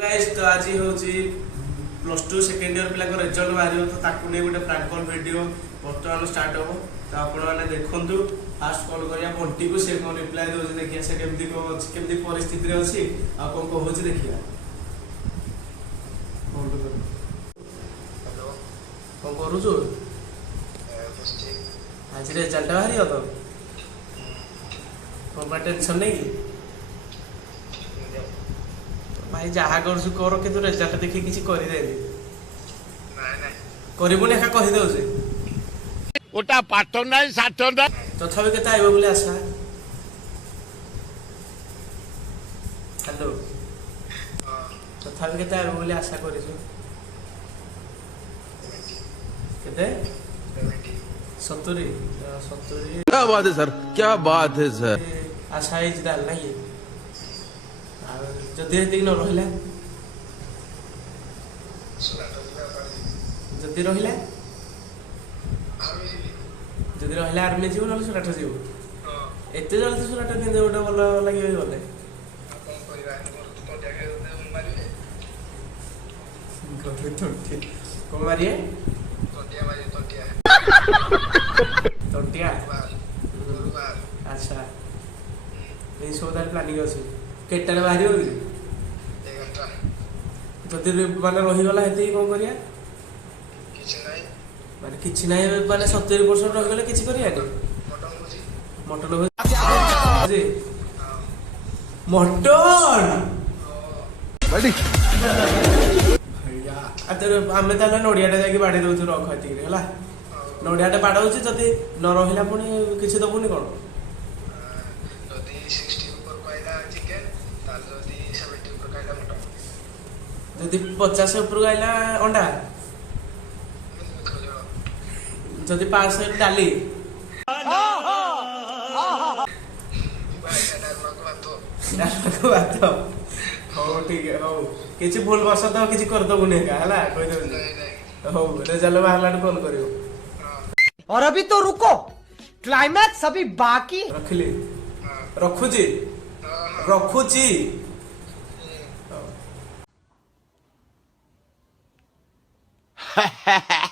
Guys तो आज होची +2 सेकेंड ईयर पिला रिजल्ट बाहर तो ताकू नहीं गोटे प्रैंक कॉल वीडियो बर्तमान स्टार्ट हो तो आपण मैंने देखंतु फास्ट कॉल करिया बंटी को से कोन रिप्लाई दोज देखिया से केमदी परिस्थिति रे अछि आ कोन कहूची देखिया। हेलो कोन करू छु आज रिजल्ट बाहर हो तो कोन टेंशन नहीं की भाई जहाँ कर कि रिजल्ट देखिए किसी कर करबुनि एका कहि दउसे ओटा पाठ नाही साठ ना तथापि केते आइबो बोले आशा। हेलो तथापि केते आइबो बोले आशा करिसु केते 70 क्या बात है सर, क्या बात है सर। आशा है जिदाल नहीं जदि हेतिक न रहिला जदि रहिला जदि रहिला आर्मी जीव न सुराट जीव एते जल्दी सुराट के गोटे भल लगे गले कौन मारिए तंटिया अच्छा ये सब प्लानिंग अच्छे केटारे बाहर हो जदि माने रहीगला हेती कौन करिया माने किछि नाही माने 70% रहीगले किछि करिया नि मटन हो जी मटन बड़ी भैया अतर आमे ताले नडियाटा जाकी बाडे दउछु रख हेती रे हला नडियाटा बाडौछि जदि न रहिला पुनी किछि दबुनी कोन जदि 50 ऊपर आइला अंडा जदि 5 डाली बात हो ठीक है हो किसी भूल बस तो किसी कर दबुनी है कहि दउ हो रिजल्ट बाहरला कॉल करियो। और अभी तो रुको, क्लाइमैक्स अभी बाकी। रखली रखुची रखुची। Ha ha ha.